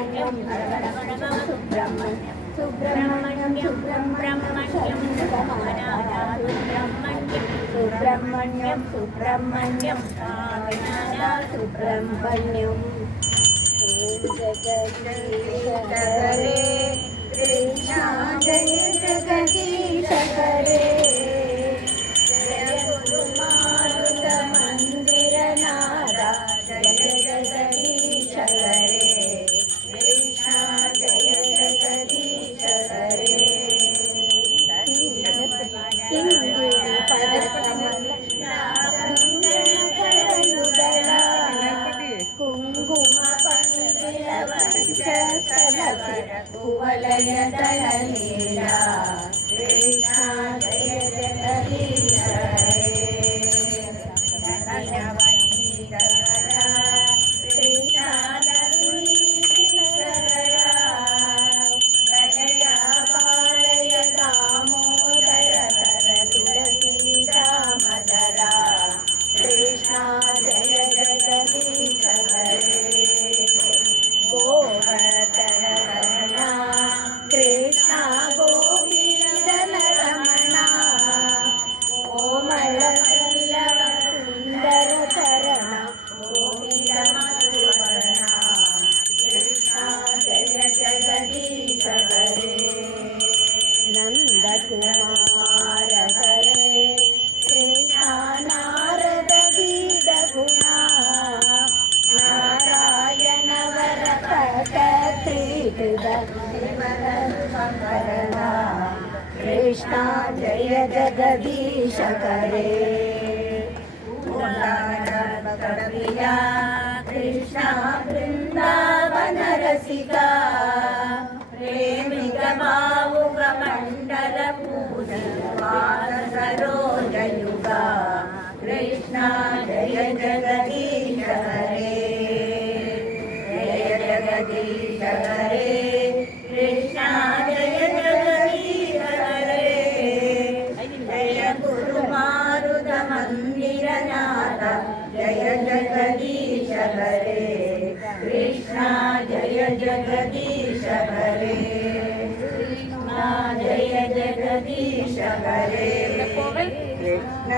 సుబ్రహ్మణ్యం సుబ్రహ్మణ్యం సుబ్రహ్మణ్యం సుబ్రహ్మణ్యం సుబ్రహ్మణ్యం జగదీశ కృష్ణ జయ జగదీశ హరే జయ గురు మారుత మందిర నాద జయ జగదీశ హరే కృష్ణ జయ జగదీశ హరే కింగిరి పదకమలయుగళ కుంకుమ పందిర వక్షస్థలసి కువలయ దళ లీలా కృష్ణ జయ జగదీశ హరే కృష్ణ తరుణీ దయయా పాలయ దామోదర కర తులసీ దామదర కృష్ణ జయ జగదీశ హరే గోవర్ధన రమణ కృష్ణ గోపీజన రమణ కోమల పల్లవ సుందర చరణ కోకిల మధువరణ కృష్ణ జయ జగదీశ హరే నందకుమార హరే కృష్ణ నారద గీత గుణ నారాయణ వర కృష్ణ జయ జగదీశ హరే ప్రియ కృష్ణ బృందావన రసిక ప్రేమిక భావుక మండల పూజ సరోజయుగ కృష్ణ జయ జగదీశ హరే జయ జగదీశ హరే కృష్ణ జయ జగదీశ హరే జయ గురు మారుత మందిర నాథ జయ జగదీశ హరే కృష్ణ జయ జగదీశ హరే కృష్ణ జయ జగదీశ హరే కృష్ణ